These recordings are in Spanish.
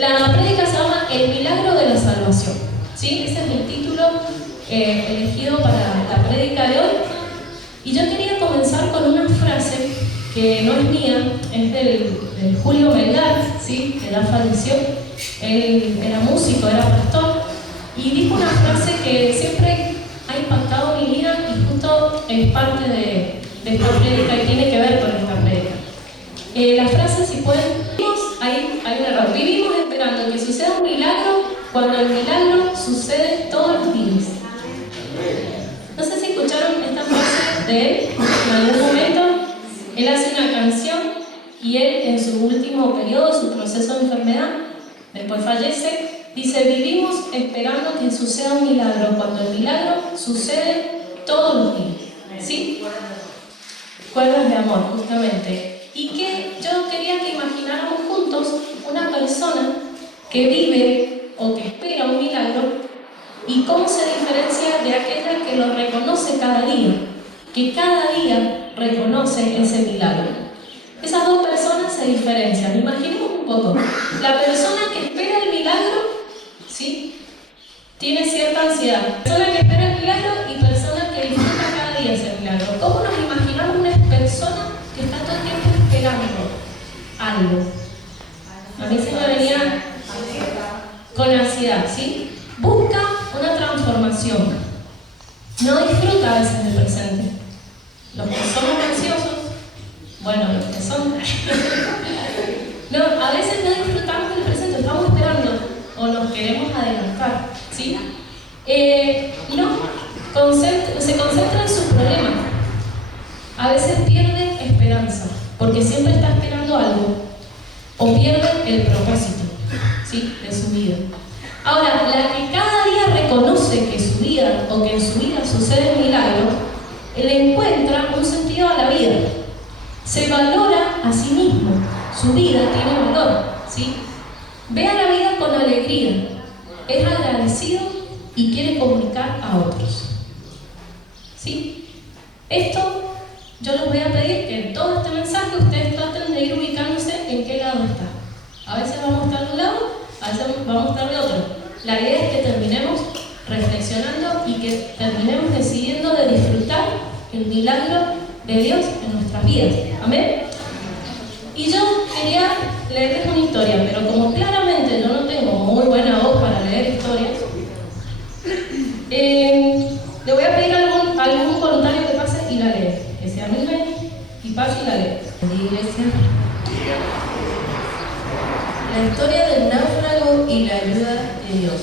La prédica se llama El milagro de la salvación, ¿sí? Ese es el título elegido para la prédica de hoy. Y yo quería comenzar con una frase que no es mía, es del Julio Melgar, ¿sí? Que ya falleció. Él era músico, era pastor, y dijo una frase que siempre ha impactado mi vida y justo es parte de esta prédica y tiene que ver con esta prédica. La frase, si pueden, hay un error. Vivimos esperando que suceda un milagro cuando el milagro sucede todos los días. No sé si escucharon esta frase de él en algún momento. Él hace una canción y él en su último periodo, su proceso de enfermedad, después fallece, dice: vivimos esperando que suceda un milagro cuando el milagro sucede todos los días. ¿Sí? Cuerdas de amor, justamente. Y que yo quería que imagináramos juntos una persona que vive o que espera un milagro y cómo se diferencia de aquella que lo reconoce cada día, que cada día reconoce ese milagro. Esas dos personas se diferencian. Imaginemos un poco. La persona que espera el milagro, ¿sí?, tiene cierta ansiedad. Persona que espera el milagro y persona que disfruta cada día ese milagro. ¿Cómo nos imaginamos una persona que está todo el tiempo esperando algo? A mí se me venía con ansiedad, ¿sí? Busca una transformación. No disfruta a veces del presente. Los que somos ansiosos, bueno, los que son... no, a veces no disfrutamos del presente, estamos esperando o nos queremos adelantar, ¿sí? Se concentra en su problema. A veces pierde esperanza, porque siempre está esperando algo, o pierde el propósito, ¿sí?, de su vida. Ahora, la que cada día reconoce que su vida, o que en su vida sucede un milagro, le encuentra un sentido a la vida. Se valora a sí mismo. Su vida tiene valor, ¿sí? Ve a la vida con alegría. Es agradecido y quiere comunicar a otros, ¿sí? Esto yo les voy a pedir que en todo este mensaje ustedes traten de ir ubicándose en qué lado está. A veces vamos a estar de un lado, a veces vamos a estar de otro. La idea es que terminemos reflexionando y que terminemos decidiendo de disfrutar el milagro de Dios en nuestras vidas. ¿Amén? Y yo quería leerles una historia, pero como claramente yo no tengo muy buena voz para leer historias, le voy a pedir a algún voluntario que pase y la lea. Que se anime y pase y la lea. Iglesia. La historia del náufrago y la ayuda de Dios.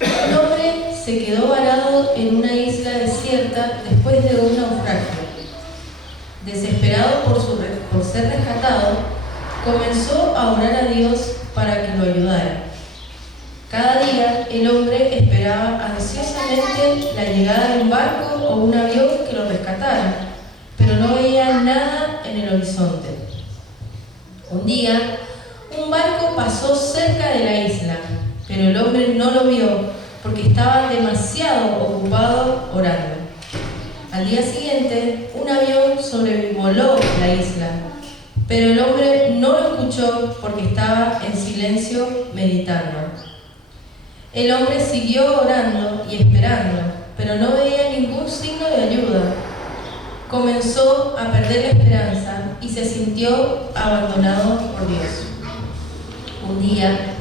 Un hombre se quedó varado en una isla desierta después de un naufragio. Desesperado por ser rescatado, comenzó a orar a Dios para que lo ayudara. Cada día el hombre esperaba ansiosamente la llegada de un barco o un avión que lo rescatara, pero no veía nada en el horizonte. Un día, un barco pasó cerca de la isla, pero el hombre no lo vio porque estaba demasiado ocupado orando. Al día siguiente, un avión sobrevoló la isla, pero el hombre no lo escuchó porque estaba en silencio meditando. El hombre siguió orando y esperando, pero no veía ningún signo de ayuda. Comenzó a perder la esperanza y se sintió abandonado por Dios. Un día,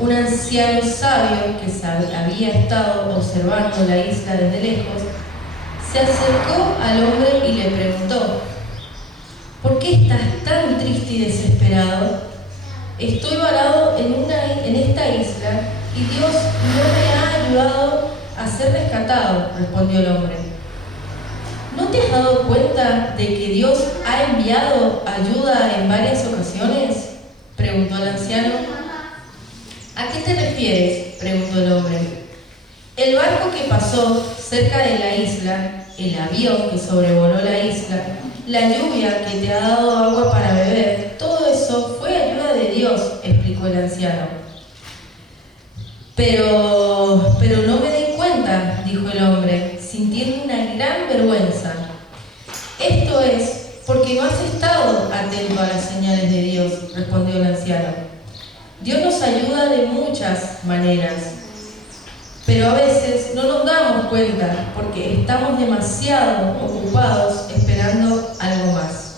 un anciano sabio que había estado observando la isla desde lejos, se acercó al hombre y le preguntó: ¿por qué estás tan triste y desesperado? Estoy varado en esta isla y Dios no me ha ayudado a ser rescatado, respondió el hombre. ¿No te has dado cuenta de que Dios ha enviado ayuda en varias ocasiones?, preguntó el anciano. ¿A qué te refieres?, preguntó el hombre. El barco que pasó cerca de la isla, el avión que sobrevoló la isla, la lluvia que te ha dado agua para beber, todo eso fue ayuda de Dios, explicó el anciano. Pero no me di cuenta, dijo el hombre, sintiendo una gran vergüenza. Esto es porque no has estado atento a las señales de Dios, respondió el anciano. Dios nos ayuda de muchas maneras, pero a veces no nos damos cuenta porque estamos demasiado ocupados esperando algo más.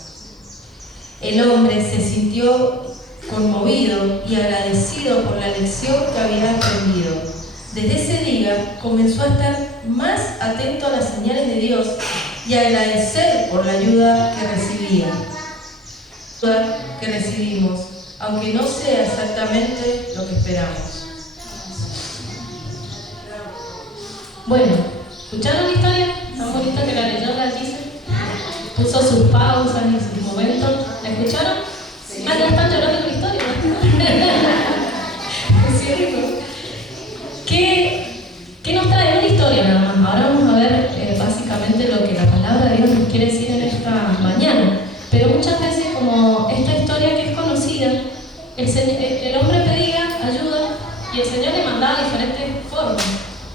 El hombre se sintió conmovido y agradecido por la lección que había aprendido. Desde ese día comenzó a estar más atento a las señales de Dios y a agradecer por la ayuda que recibimos, aunque no sea exactamente lo que esperamos. Bueno, ¿escucharon la historia? Tan bonita que la leyó la Gise. Puso sus pausas y sus momentos. ¿La escucharon? Sí. Ah, ya están llorando la historia. Es cierto. ¿Qué nos trae una historia nada más? Ahora vamos a ver básicamente lo que la palabra de Dios nos quiere decir en esta mañana. Pero muchas veces, como esta historia que es conocida, el hombre pedía ayuda y el Señor le mandaba diferentes formas.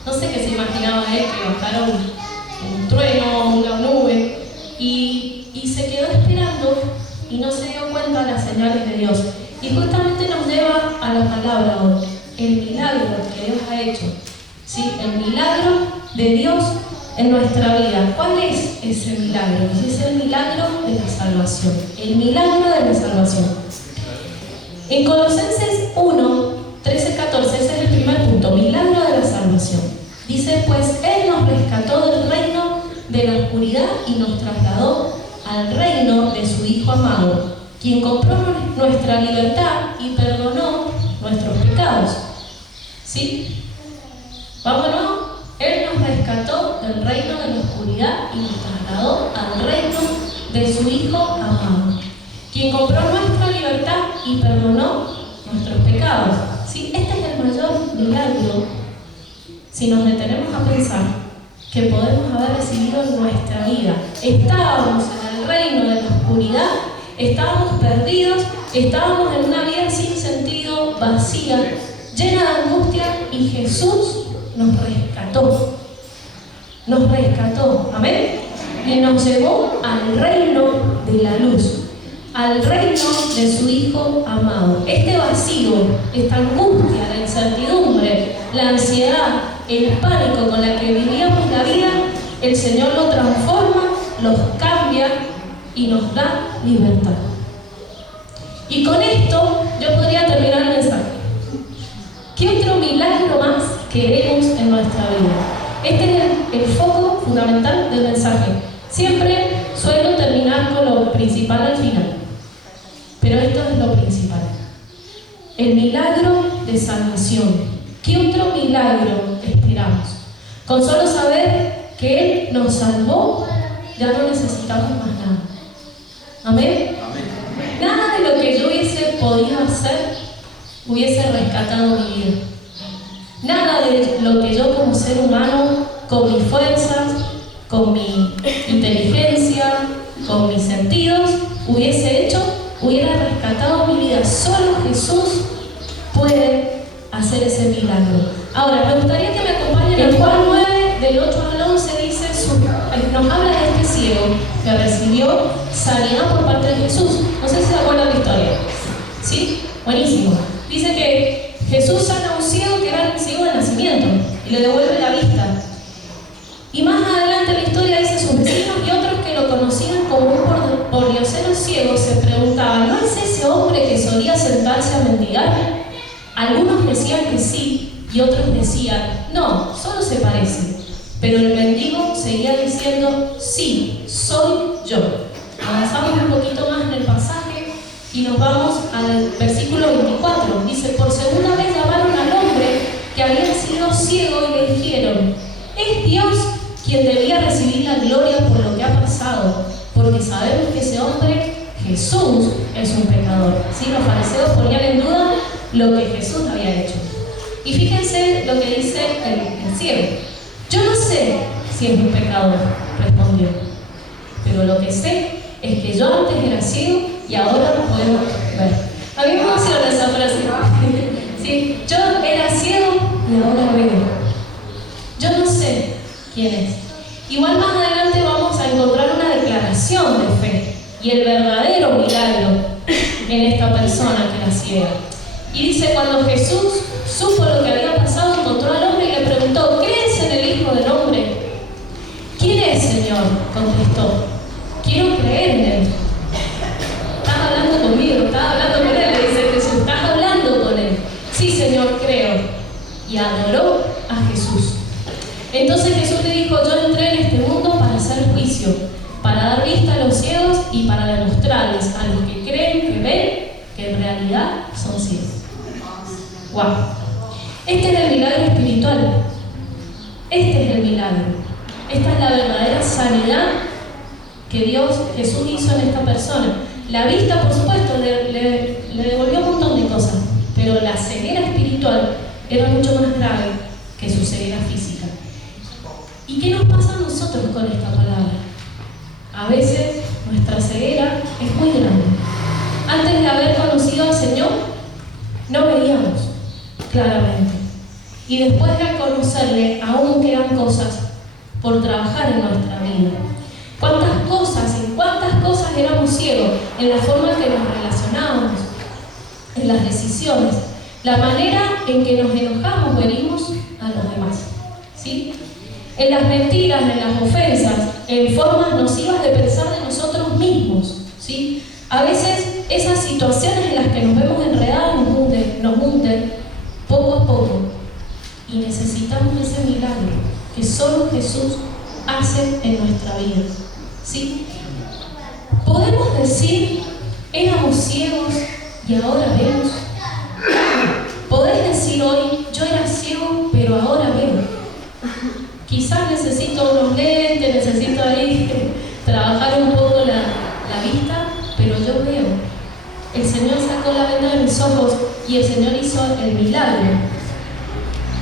No sé qué se imaginaba él, que bajara un trueno, una nube, y se quedó esperando y no se dio cuenta de las señales de Dios. Y justamente nos lleva a la palabra hoy, el milagro que Dios ha hecho. ¿Sí? El milagro de Dios en nuestra vida. ¿Cuál es ese milagro? Es el milagro de la salvación. El milagro de la salvación. En Colosenses 1, 13-14, ese es el primer punto, milagro de la salvación. Dice, pues Él nos rescató del reino de la oscuridad y nos trasladó al reino de su Hijo amado, quien compró nuestra libertad y perdonó nuestros pecados. ¿Sí? Vamos de nuevo. Él nos rescató del reino de la oscuridad y nos trasladó al reino de su Hijo amado, quien compró nuestra libertad y perdonó nuestros pecados. ¿Sí? Este es el mayor milagro, si nos detenemos a pensar, que podemos haber recibido en nuestra vida. Estábamos en el reino de la oscuridad, estábamos perdidos, estábamos en una vida sin sentido, vacía, llena de angustia, y Jesús nos rescató. Nos rescató, amén, y nos llevó al reino de la luz, al reino de su Hijo amado. Este vacío, esta angustia, la incertidumbre, la ansiedad, el pánico con la que vivíamos la vida, el Señor lo transforma, los cambia y nos da libertad. Y con esto yo podría terminar el mensaje. ¿Qué otro milagro más queremos en nuestra vida? Este es el foco fundamental del mensaje. Siempre suelo terminar con lo principal al final, pero esto es lo principal. El milagro de salvación. ¿Qué otro milagro esperamos? Con solo saber que Él nos salvó, ya no necesitamos más nada. ¿Amén? Amén. Nada de lo que yo hubiese podido hacer hubiese rescatado mi vida. Nada de lo que yo como ser humano, con mis fuerzas, con mi inteligencia, con mis sentidos, hubiese hecho, hubiera rescatado mi vida. Solo Jesús puede hacer ese milagro. Ahora, me gustaría que me acompañen en Juan 9, del 8 al 11, dice, nos habla de este ciego que recibió sanidad por parte de Jesús. No sé si se acuerdan la historia. ¿Sí? Buenísimo. Dice que Jesús sana a un ciego que era un ciego de nacimiento y le devuelve la vista. Y más adelante en la historia dice, sus vecinos y otros que lo conocían como un pordiosero ciego se preguntaban, ¿no es ese hombre que solía sentarse a mendigar? Algunos decían que sí y otros decían, no, solo se parece. Pero el mendigo seguía diciendo, sí, soy yo. Avanzamos un poquito más en el pasaje y nos vamos al versículo 24. Dice, por segunda vez llamaron al hombre que había sido ciego y le dijeron, es Dios quien debía recibir la gloria por lo que ha pasado, porque sabemos que ese hombre, Jesús, es un pecador. ¿Sí? Los fariseos ponían en duda lo que Jesús había hecho. Y fíjense lo que dice el ciego. Yo no sé si es un pecador, respondió, pero lo que sé es que yo antes era ciego y ahora puedo ver. A mí me emociona esa frase. Sí, yo era ciego y ahora veo. Yo no sé quién es. Igual más adelante vamos a encontrar una declaración de fe y el verdadero milagro en esta persona que era ciega. Y dice, cuando Jesús supo lo que había pasado, encontró al hombre y le preguntó: ¿crees en el Hijo del Hombre? ¿Quién es, Señor?, contestó. Quiero creer en Él. ¿Estás hablando conmigo? ¿Estás hablando con Él? Le dice Jesús. ¿Estás hablando con Él? Sí, Señor, creo. Y adoró a Jesús. Entonces Jesús le dijo: yo entré en este mundo para hacer juicio, para dar vista a los ciegos y para demostrarles a los que creen que ven que en realidad son ciegos. ¡Wow! Este es el milagro espiritual. Este es el milagro. Esta es la verdadera sanidad que Jesús hizo en esta persona. La vista, por supuesto, le devolvió un montón de cosas, pero la ceguera espiritual era mucho más grave que su ceguera física. ¿Y qué nos pasa a nosotros con esta palabra? A veces nuestra ceguera es muy grande. Antes de haber conocido al Señor, no veíamos claramente. Y después de conocerle, aún quedan cosas por trabajar en nuestra vida. ¿En cuántas cosas éramos ciegos? En la forma en que nos relacionábamos, en las decisiones, la manera en que nos enojamos o herimos a los demás, ¿sí? En las mentiras, en las ofensas, en formas nocivas de pensar de nosotros mismos, ¿sí? A veces esas situaciones en las que nos vemos enredados nos hunden poco a poco, y necesitamos ese milagro que solo Jesús hace en nuestra vida, ¿sí? Podemos decir: éramos ciegos y ahora vemos. Podés decir hoy: yo era ciego pero ahora veo. Quizás necesito unos lentes, necesito ahí trabajar un poco la vista, pero yo veo. El Señor sacó la venda de mis ojos y el Señor hizo el milagro.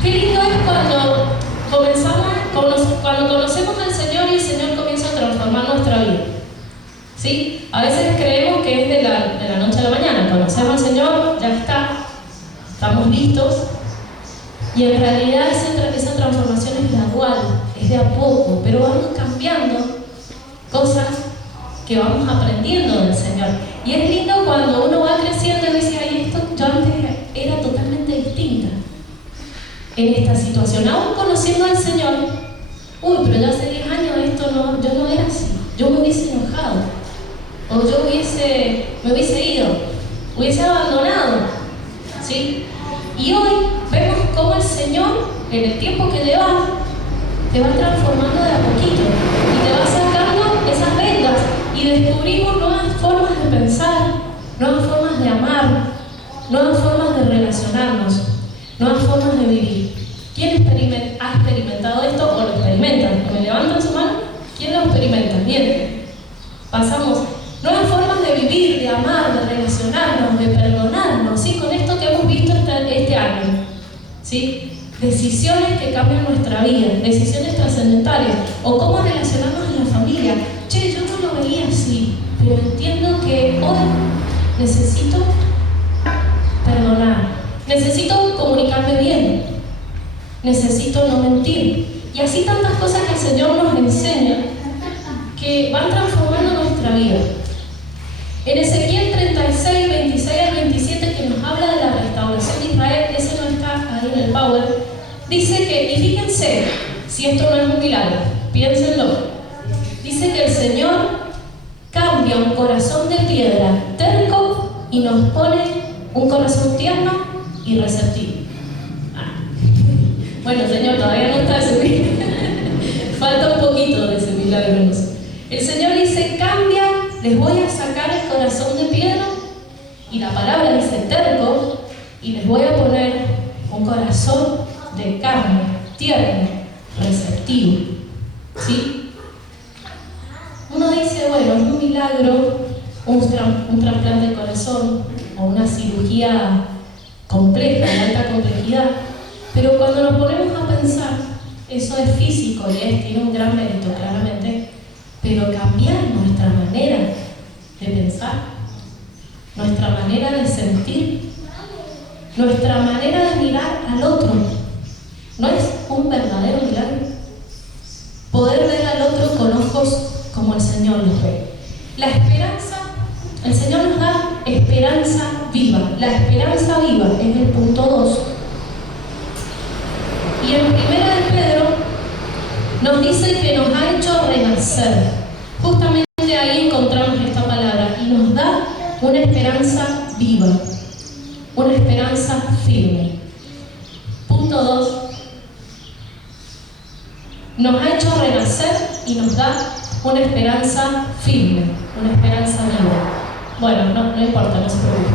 Qué lindo es cuando conocemos al Señor y el Señor comienza a transformar nuestra vida, ¿sí? A veces creemos que es de la noche a la mañana. Conocemos al Señor, ya estamos listos, y en realidad esa transformación es gradual, es de a poco, pero vamos cambiando cosas que vamos aprendiendo del Señor. Y es lindo cuando uno va creciendo y dice: ay, esto yo antes era totalmente distinta en esta situación, aún conociendo al Señor. Uy, pero ya hace 10 años yo no era así, yo me hubiese enojado, o yo me hubiese ido, hubiese abandonado, ¿sí? Y hoy vemos cómo el Señor, en el tiempo que le va, te va transformando de a poquito y te va sacando esas vendas, y descubrimos nuevas formas de pensar, nuevas formas de amar, nuevas formas de relacionarnos, nuevas formas de vivir. ¿Quién ha experimentado esto o lo experimenta? ¿Me levantan su mano? ¿Quién lo experimenta? Bien. Pasamos nuevas formas de vivir, de amar, de relacionarnos, de perdonarnos, ¿sí? Con esto que hemos visto este año, ¿sí? Decisiones que cambian nuestra vida, decisiones trascendentales, o cómo relacionarnos en la familia. Che, yo no lo veía así, pero entiendo que hoy necesito perdonar, necesito comunicarme bien, necesito no mentir, y así tantas cosas que el Señor nos enseña que van transformando nuestra vida. En Ezequiel 36, 26 al 27, que nos habla de la restauración de Israel, ese no está ahí en el Power, dice que, y fíjense, si esto no es un milagro, piénsenlo, dice que el Señor cambia un corazón de piedra terco y nos pone un corazón tierno y receptivo. Bueno, Señor, todavía no está ese falta un poquito de ese milagro. El Señor dice: cambia, les voy a sacar el corazón de piedra, y la palabra dice terco, y les voy a poner un corazón de carne, tierno, receptivo, ¿sí? Uno dice: bueno, es un milagro, un trasplante de corazón o una cirugía compleja, de alta complejidad, pero cuando nos ponemos a pensar, eso es físico y tiene un gran mérito, claramente, pero cambiar nuestra manera de pensar, nuestra manera de sentir, nuestra manera de mirar al otro, ¿no es un verdadero milagro? Poder ver al otro con ojos como el Señor los ve. La esperanza, el Señor nos da esperanza viva. La esperanza viva es el punto 2. Y en 1 de Pedro nos dice que nos ha hecho renacer. Justamente ahí encontramos esta palabra y nos da una esperanza viva, una esperanza firme. Punto 2. Nos ha hecho renacer y nos da una esperanza firme, una esperanza viva. Bueno, no importa, no se preocupe.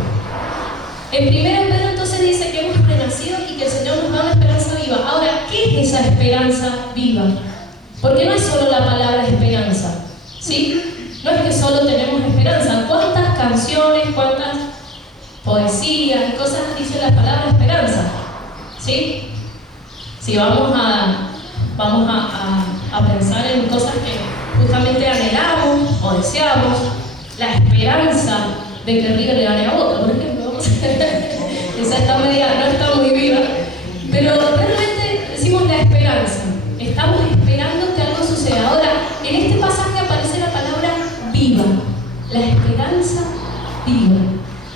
En 1 Pedro entonces dice que hemos renacido y que el Señor nos da una esperanza viva. Ahora, ¿qué es esa esperanza viva? Porque no es solo la palabra esperanza, ¿sí? No es que solo tenemos esperanza. ¿Cuántas canciones, cuántas poesías, cosas dice la palabra esperanza? ¿Sí? Si vamos a pensar en cosas que justamente anhelamos o deseamos, la esperanza de que River le gane a Boca, por ejemplo. Esa está media, no está muy viva, pero realmente decimos la esperanza. Estamos esperando que algo suceda. Ahora, en este pasaje aparece la palabra viva, la esperanza viva.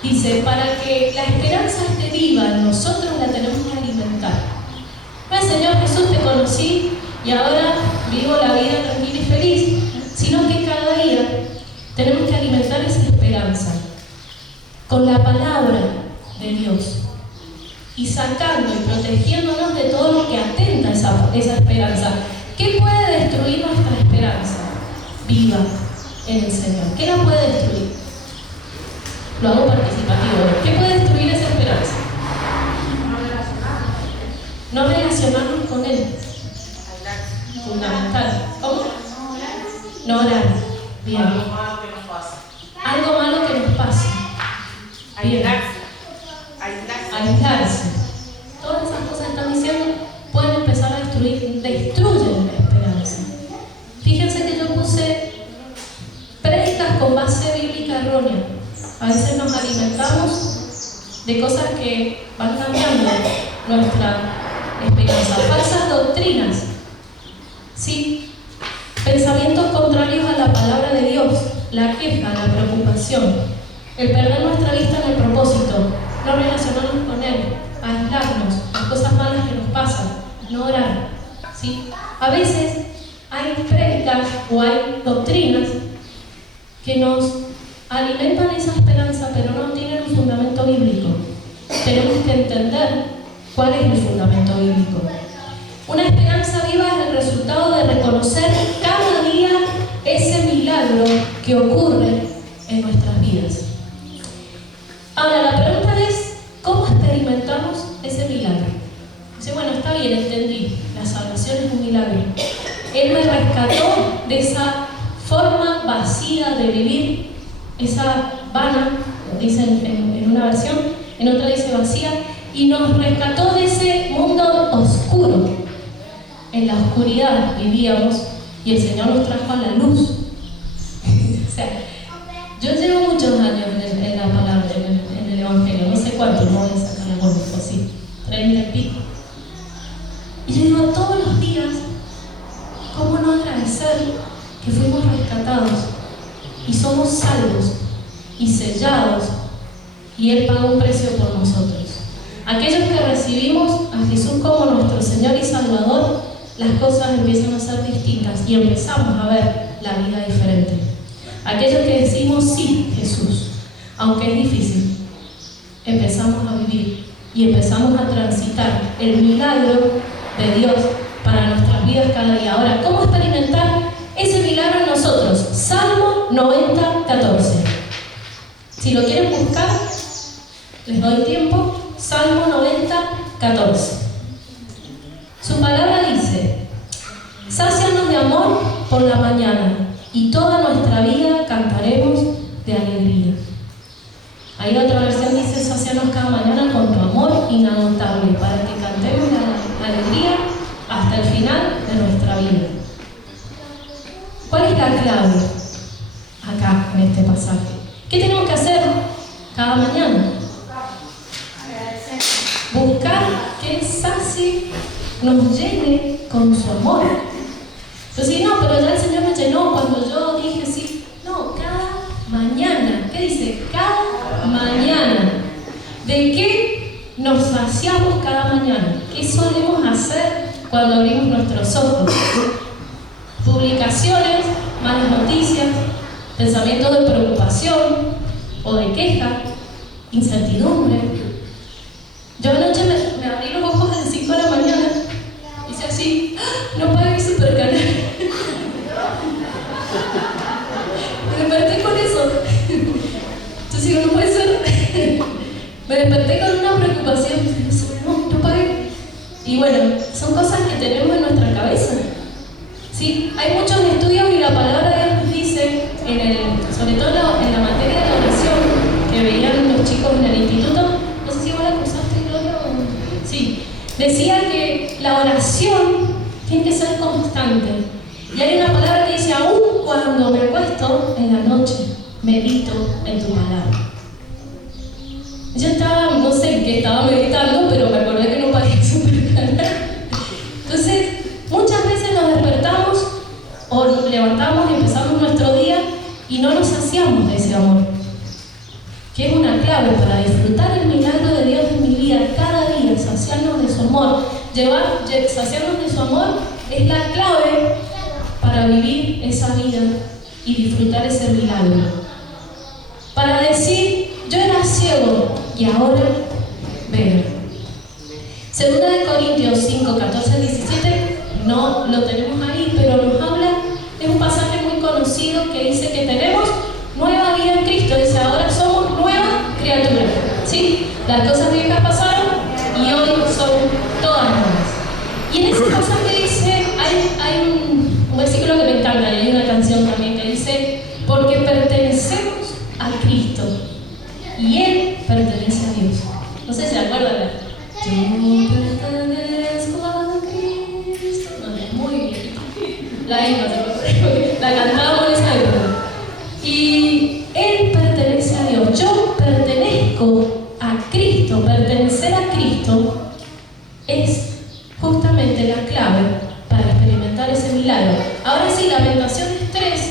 Dice, para que la esperanza esté viva, nosotros la tenemos que alimentar. No es, Señor Jesús, te conocí y ahora vivo la vida tranquila y feliz, sino que cada día tenemos que alimentar esa esperanza con la palabra de Dios y sacando y protegiéndonos de todo lo que atenta esa esperanza. ¿Qué puede destruir nuestra esperanza viva en el Señor? ¿Qué la puede destruir? Lo hago participativo. ¿Qué puede destruir esa esperanza? No relacionarnos con Él. Fundamental. ¿Cómo? No orar. Bien. Algo malo que nos pasa. Algo malo que nos pasa. Bien. Aislarse. Todas esas cosas que están diciendo pueden empezar a destruyen la esperanza. Fíjense que yo puse prédicas con base bíblica errónea. A veces nos alimentamos de cosas que van cambiando nuestra esperanza. Falsas doctrinas. Sí. Pensamientos contrarios a la palabra de Dios. La queja, la preocupación. El perder nuestra vista en el propósito. No relacionarnos con Él. Aislarnos. Las cosas malas que nos pasan. No orar. ¿Sí? A veces hay prédicas o hay doctrinas que nos alimentan esa esperanza, pero no tienen un fundamento bíblico. Tenemos que entender cuál es el fundamento bíblico. Una esperanza viva es el resultado de reconocer cada día ese milagro que ocurre en nuestras vidas. Ahora, la pregunta es, ¿cómo experimentamos ese milagro? Dice, bueno, está bien, entendí, la salvación es un milagro. Él me rescató de esa forma vacía de vivir, esa vana, dice en una versión, en otra dice vacía, y nos rescató de ese mundo oscuro. En la oscuridad vivíamos y el Señor nos trajo a la luz. O sea, yo llevo muchos años en la palabra, en el Evangelio, no sé cuánto, no voy a sacar la cuenta, pues sí, 30 y pico. Y yo digo, todos los días, ¿cómo no agradecer que fuimos rescatados y somos salvos y sellados y Él pagó un precio por nosotros? Aquellos que recibimos a Jesús como nuestro Señor y Salvador, las cosas empiezan a ser distintas y empezamos a ver la vida diferente. Aquellos que decimos sí, Jesús, aunque es difícil, empezamos a vivir y empezamos a transitar el milagro de Dios para nuestras vidas cada día. Ahora, ¿cómo experimentar ese milagro en nosotros? Salmo 90:14. Si lo quieren buscar, les doy tiempo. Salmo 90:14. Su palabra dice: sácianos de amor por la mañana, y toda nuestra vida cantaremos de alegría. Ahí otra versión dice: sácianos cada mañana con tu amor inagotable, para que cantemos la alegría hasta el final de nuestra vida. ¿Cuál es la clave acá en este pasaje? ¿Qué tenemos que hacer cada mañana? Buscar que Él sacie, nos llene con su amor. Entonces, no, pero ya el Señor me llenó cuando yo dije sí. No, cada mañana. ¿Qué dice? Cada mañana. ¿De qué nos saciamos cada mañana? ¿Qué solemos hacer cuando abrimos nuestros ojos? Publicaciones, malas noticias, pensamientos de preocupación o de queja, incertidumbre. Yo anoche me abrí los ojos a las 5 de la mañana, hice así, no pagué Supercanal. Me desperté con eso. Entonces digo, no puede ser. Me desperté con una preocupación, no pagué. Y bueno, son cosas que tenemos en nuestra cabeza. ¿Sí? Hay muchos estudios y la palabra de Dios nos dice, sobre todo en la materia de oración que veían los chicos en el instituto, no sé si vos la cursaste, Gloria, o... Sí, decía que la oración tiene que ser constante. Y hay una palabra que dice, aún cuando me acuesto en la noche, medito en tu palabra. Yo estaba, no sé en qué estaba meditando, pero me acordé que no pagué Supercanal. Entonces, muchas veces nos despertamos o levantamos y empezamos nuestro día y no nos saciamos de ese amor, que es una clave para disfrutar el milagro de Dios en mi vida cada día, saciarnos de su amor. Saciarnos de su amor es la clave para vivir esa vida y disfrutar ese milagro. Para decir, yo era ciego y ahora veo. Segunda de Corintios 5, 14, 17, no lo tenemos ahí, pero nos habla de un pasaje muy conocido que dice que tenemos nueva vida en Cristo. Dice, ahora somos nueva criatura. ¿Sí? Las cosas viejas pasaron y hoy son todas nuevas. Y en ese pasaje dice, hay un versículo que me encanta, y hay una canción también que dice, porque pertenecemos a Cristo y Él pertenece a Dios. No sé si se acuerdan. Yo pertenezco a Cristo. No, es muy viejita. La cantábamos en esa época. Y Él pertenece a Dios. Yo pertenezco a Cristo. Pertenecer a Cristo es justamente la clave para experimentar ese milagro. Ahora sí, Lamentaciones 3,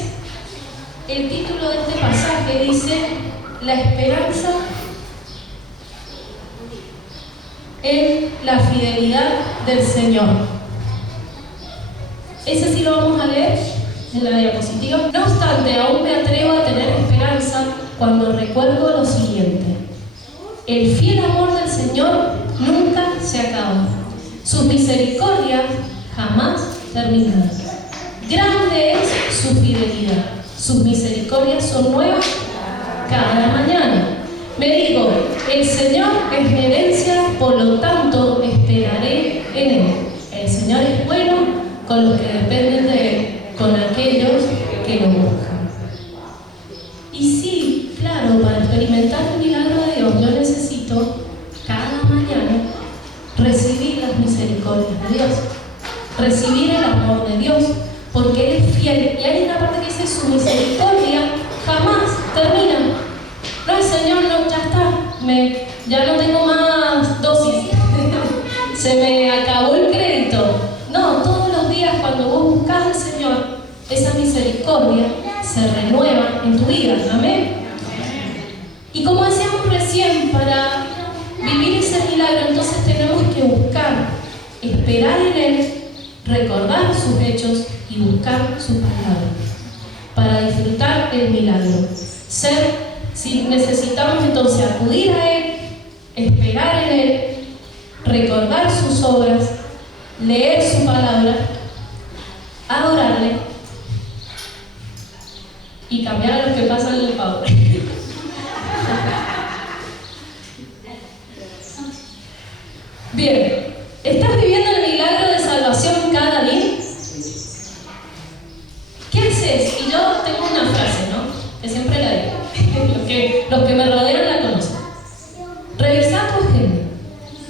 el título de este pasaje dice, la esperanza en la fidelidad del Señor. Ese sí lo vamos a leer en la diapositiva. No obstante, aún me atrevo a tener esperanza cuando recuerdo lo siguiente. El fiel amor del Señor nunca se acaba. Sus misericordias jamás terminan. Grande es su fidelidad. Sus misericordias son nuevas cada mañana. Me digo, el Señor es mi herencia, por lo tanto esperaré en Él. El Señor es bueno con los que dependen de Él, con aquellos que lo buscan. Y sí, claro, para experimentar el milagro de Dios, yo necesito cada mañana recibir las misericordias de Dios, recibir el amor de Dios, porque Él es fiel. Y hay una parte que dice, su misericordia jamás termina. No, el Señor, no, ya está, ya no tengo más dosis, se me acabó el crédito. No, todos los días cuando vos buscas al Señor, esa misericordia se renueva en tu vida. Amén. Y como decíamos recién, para vivir ese milagro, entonces tenemos que buscar, esperar en Él, recordar sus hechos y buscar su palabra para disfrutar el milagro. Si necesitamos entonces acudir a Él, esperar en Él, recordar sus obras, leer su palabra, adorarle y cambiar a los que pasan el favor. Bien, ¿estás viviendo el milagro de salvación cada día? ¿Qué haces? Y yo tengo una frase, ¿no? Que siempre la digo. Los que me rodean la conocen. Revisar tu agenda,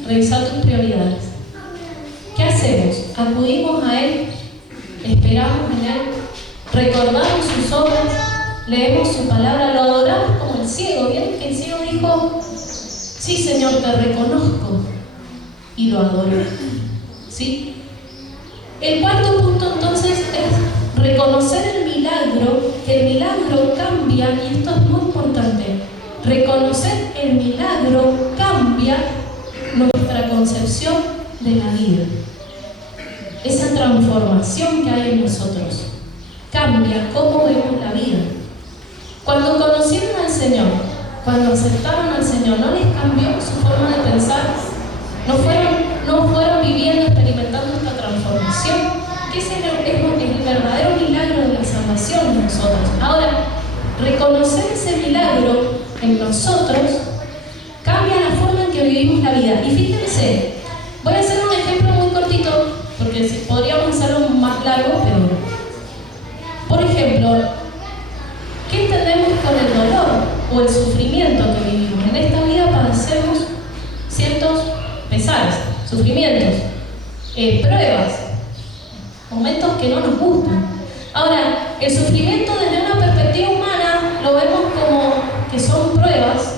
revisar tus prioridades. ¿Qué hacemos? Acudimos a Él, esperamos en Él, recordamos sus obras, leemos su palabra, lo adoramos como el ciego. ¿Vieron que el ciego dijo, sí, Señor, te reconozco? Y lo adoró. ¿Sí? El cuarto punto entonces es reconocer el milagro, que el milagro cambia, y esto es muy importante, reconocer el milagro cambia nuestra concepción de la vida. Esa transformación que hay en nosotros cambia cómo vemos la vida. Cuando conocieron al Señor, cuando aceptaron al Señor, ¿no les cambió su forma de pensar? ¿No fueron viviendo, experimentando esta transformación? Que ese es el verdadero milagro de la salvación en nosotros. Ahora, reconocer ese milagro en nosotros cambia la forma en que vivimos la vida. Y fíjense, voy a hacer un ejemplo muy cortito, porque podríamos hacerlo más largo, pero... Por ejemplo, ¿qué entendemos con el dolor o el sufrimiento que vivimos? En esta vida padecemos ciertos pesares, sufrimientos, pruebas, momentos que no nos gustan. Ahora, el sufrimiento desde una perspectiva humana lo vemos como que son pruebas,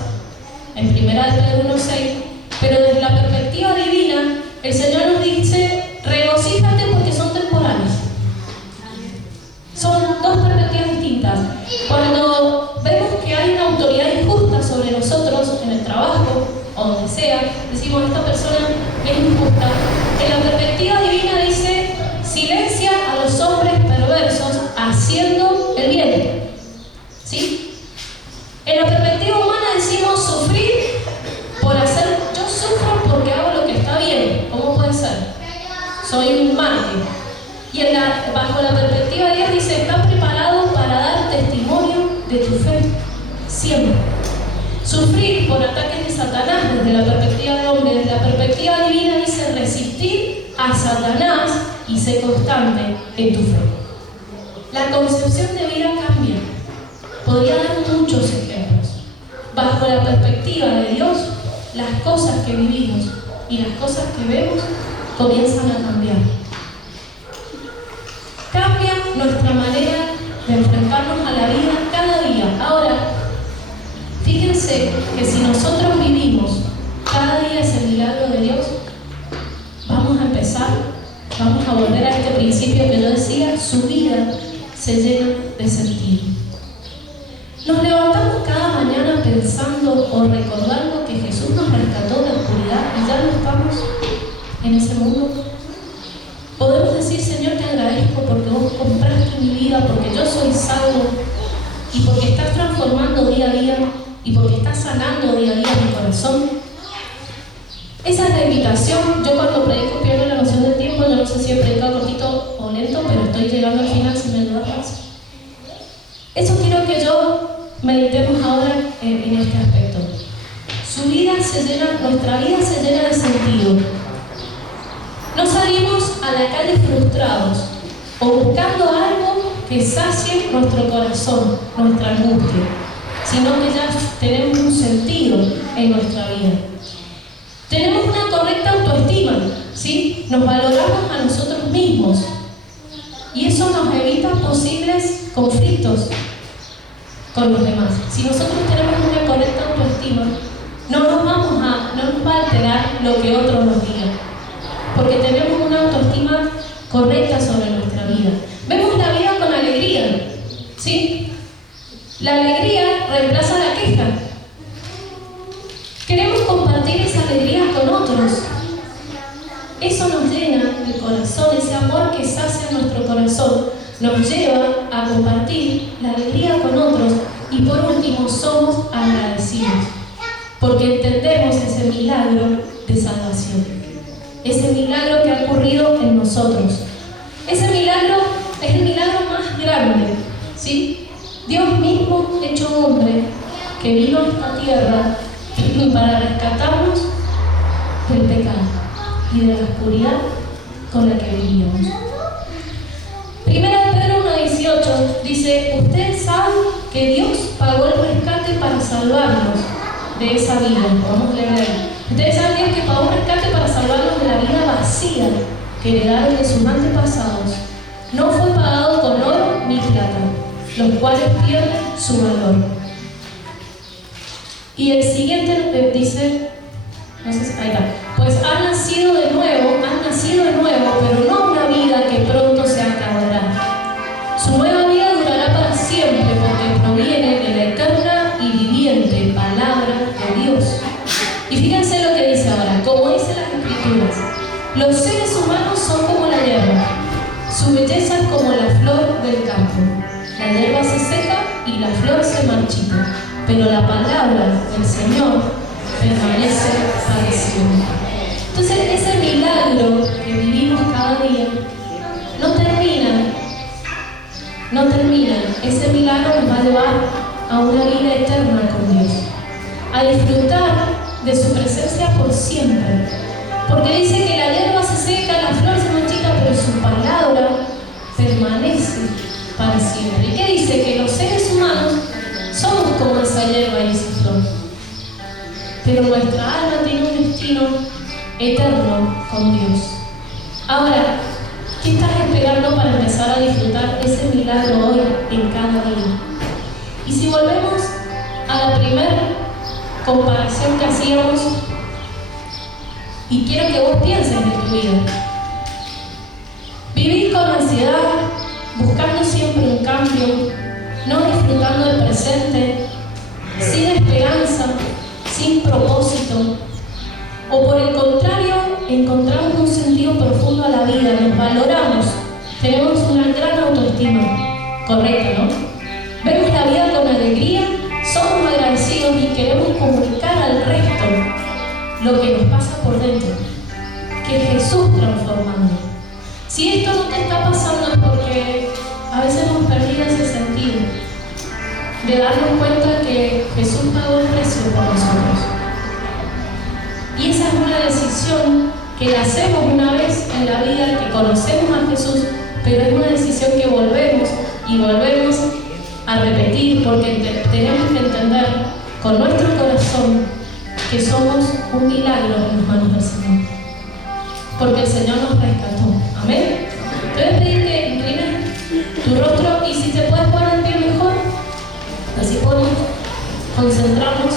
en 1 Pedro 1:6, pero desde la perspectiva divina, el Señor nos dice, regocíjate porque son temporales. Son dos perspectivas distintas. Cuando vemos que hay una autoridad injusta sobre nosotros en el trabajo o donde sea, decimos esta persona es injusta. En la perspectiva divina dice, silencia a los hombres perversos haciendo el bien. ¿Sí? En la perspectiva humana decimos sufrir por hacer, yo sufro porque hago lo que está bien. ¿Cómo puede ser? Soy un mártir. Y bajo la perspectiva de Dios dice, estás preparado para dar testimonio de tu fe, siempre. Sufrir por ataques de Satanás desde la perspectiva del hombre, desde la perspectiva divina dice resistir a Satanás y ser constante en tu fe. La concepción de vida cambia. Podría dar muchos ejemplos. Bajo la perspectiva de Dios, las cosas que vivimos y las cosas que vemos comienzan a cambiar. Cambia nuestra manera de enfrentarnos a la vida cada día. Ahora, fíjense que si nosotros vivimos cada día ese milagro de Dios, vamos a volver a este principio que yo decía, su vida se llena de sentido. Nos levantamos cada mañana pensando o recordando que Jesús nos rescató de la oscuridad y ya no estamos en ese mundo. Podemos decir, Señor, te agradezco porque vos compraste mi vida, porque yo soy salvo y porque estás transformando día a día y porque estás sanando día a día mi corazón. Esa es la invitación. Yo cuando predico pierdo la noción del tiempo. Yo no sé si he predicado cortito o lento, pero estoy llegando al final, si me ayudas más. Eso quiero que yo meditemos ahora en este aspecto. Nuestra vida se llena de sentido. No salimos a la calle frustrados o buscando algo que sacie nuestro corazón, nuestra angustia, sino que ya tenemos un sentido en nuestra vida. Tenemos una correcta autoestima, ¿sí? Nos valoramos a nosotros mismos y eso nos evita posibles conflictos con los demás. Si nosotros tenemos una correcta autoestima, no nos va a alterar lo que otros nos digan, porque tenemos una autoestima correcta sobre nuestra vida. Vemos la vida con alegría, ¿sí? La alegría reemplaza la queja. Queremos compartir esa alegría con otros. Eso nos llena el corazón, ese amor que sacia nuestro corazón nos lleva a compartir la alegría con otros y por último somos agradecidos porque entendemos ese milagro de salvación, ese milagro que ha ocurrido en nosotros. Ese milagro es el milagro más grande, ¿sí? Dios mismo hecho hombre que vino a esta tierra para rescatarnos del pecado y de la oscuridad con la que vivíamos. 1 Pedro 1:18 dice, ustedes saben que Dios pagó el rescate para salvarnos de esa vida. Vamos a leer. Ustedes saben Dios que pagó un rescate para salvarnos de la vida vacía que heredaron de sus antepasados. No fue pagado con oro ni plata, los cuales pierden su valor. Y el siguiente dice, no sé si, ahí está. Pues han nacido de nuevo, pero no una vida que pronto se acabará. Su nueva vida durará para siempre porque proviene de la eterna y viviente palabra Los seres humanos son como la hierba, su belleza es como la flor del campo. La hierba se seca y la flor se marchita, pero la palabra del Señor permanece para siempre. Entonces, ese milagro que vivimos cada día no termina. Ese milagro nos va a llevar a una vida eterna con Dios, a disfrutar de su presencia por siempre. Porque dice que la hierba se seca, la flor se marchita, pero su palabra permanece para siempre. ¿Y qué dice? Que los seres humanos somos como esa hierba y esa flor. Pero nuestra alma tiene un destino eterno con Dios. Ahora, ¿qué estás esperando para empezar a disfrutar ese milagro hoy en cada día? Y si volvemos a la primera comparación que hacíamos, y quiero que vos pienses en tu vida. Vivir con ansiedad, buscando siempre un cambio, no disfrutando del presente, sin esperanza, sin propósito, o por el contrario, encontramos un sentido profundo a la vida, nos valoramos, tenemos una gran autoestima, correcto, ¿no? Vemos la vida con alegría, somos agradecidos y queremos comunicar al resto lo que nos pasa por dentro, que es Jesús transformando. Si esto no te está pasando es porque a veces hemos perdido ese sentido de darnos cuenta que Jesús pagó el precio por nosotros. Y esa es una decisión que la hacemos una vez en la vida, que conocemos a Jesús, pero es una decisión que volvemos y volvemos a repetir, porque tenemos que entender con nuestro corazón que somos un milagro en las manos del Señor, porque el Señor nos rescató. Amén. Te voy a pedir que inclines tu rostro y si te puedes poner en pie mejor, así podemos concentrarnos.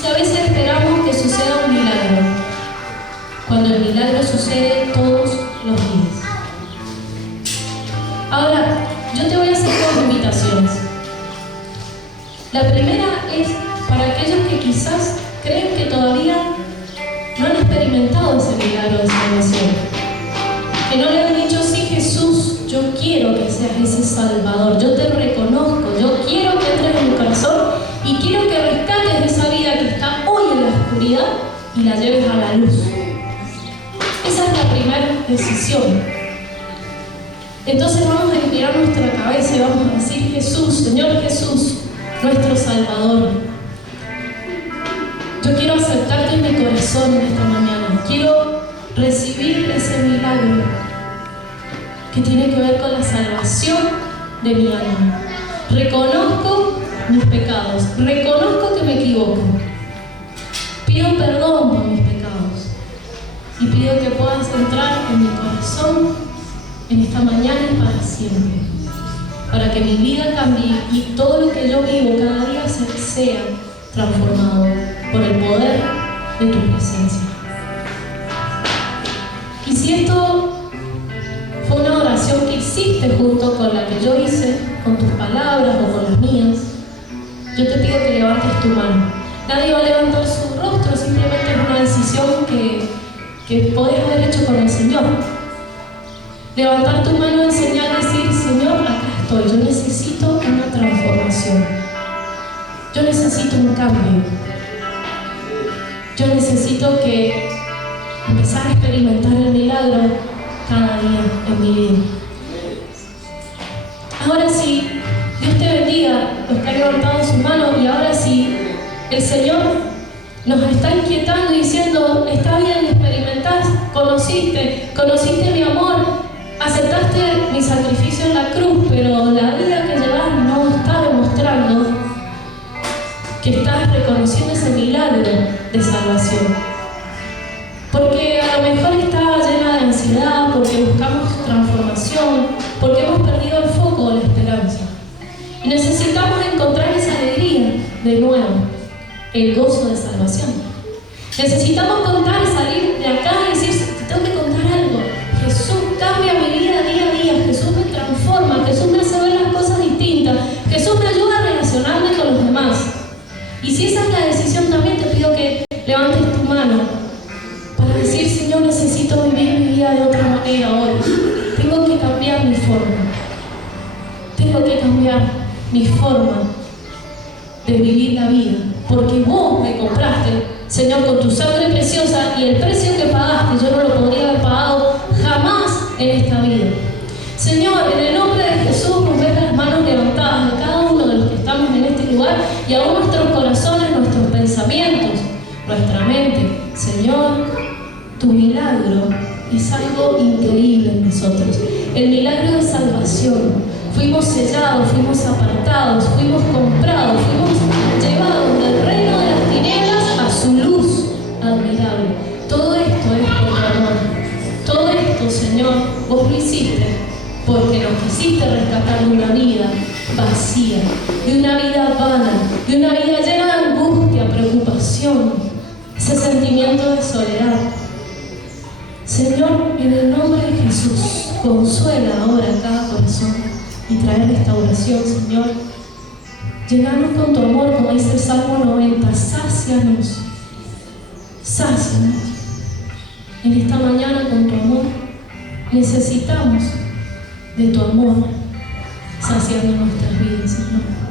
Si a veces esperamos que suceda un milagro, cuando el milagro sucede todos los días. Ahora, yo te voy a hacer dos invitaciones. La primera es para aquellos que quizás creen que todavía no han experimentado ese milagro de salvación, que no le han dicho: sí, Jesús, yo quiero que seas ese Salvador, yo te reconozco, yo quiero que entres en mi corazón y quiero que rescates esa vida que está hoy en la oscuridad y la lleves a la luz. Esa es la primera decisión. Entonces vamos a inclinar nuestra cabeza y vamos a decir: Jesús, Señor Jesús, nuestro Salvador, yo quiero aceptarte en mi corazón en esta mañana. Quiero recibir ese milagro que tiene que ver con la salvación de mi alma. Reconozco mis pecados, reconozco que me equivoco, pido perdón por mis pecados y pido que puedas entrar en mi corazón en esta mañana y para siempre, para que mi vida cambie y todo lo que yo vivo cada día sea transformado por el poder de tu presencia. Y si esto fue una oración que hiciste junto con la que yo hice, con tus palabras o con las mías, yo te pido que levantes tu mano. Nadie va a levantar su rostro, simplemente es una decisión que podés haber hecho con el Señor. Levantar tu mano en señal, decir: Señor, acá estoy, yo necesito una transformación, yo necesito un cambio, yo necesito que empezar a experimentar el milagro cada día en mi vida. Ahora sí, Dios te bendiga los que han levantado su mano, y ahora sí, el Señor nos está inquietando y diciendo: está bien, experimentás, conociste mi amor, aceptaste mi sacrificio en la cruz, pero la vida que llevas no está demostrando que estás reconociendo ese milagro de salvación. Porque a lo mejor está llena de ansiedad, porque buscamos transformación, porque hemos perdido el foco de la esperanza. Y necesitamos encontrar esa alegría de nuevo, el gozo de salvación. Necesitamos salir de acá y decir: te tengo que contar algo. Jesús cambia mi vida día a día, Jesús me transforma, Jesús me hace ver las cosas distintas, Jesús me ayuda a relacionarme con los tengo que cambiar mi forma de vivir la vida, porque vos me compraste, Señor, con tu sangre preciosa, y el precio que pagaste yo no lo podría haber pagado jamás en esta vida. Señor, en el nombre de Jesús, nos ves las manos levantadas de cada uno de los que estamos en este lugar, y aún nuestros corazones, nuestros pensamientos, nuestra mente. Señor, tu milagro es algo increíble en nosotros. El milagro de salvación. Fuimos sellados, fuimos apartados, fuimos comprados, fuimos llevados del reino de las tinieblas a su luz admirable. Todo esto es por tu amor. Todo esto, Señor, vos lo hiciste porque nos quisiste rescatar de una vida vacía, de una vida vana, de una vida llena de angustia, preocupación, ese sentimiento de soledad. Señor, en el nombre de Jesús, consuela ahora cada corazón y trae restauración, Señor. Llenanos con tu amor, como dice el Salmo 90, sácianos, sácianos. En esta mañana con tu amor necesitamos de tu amor, saciando nuestras vidas, Señor.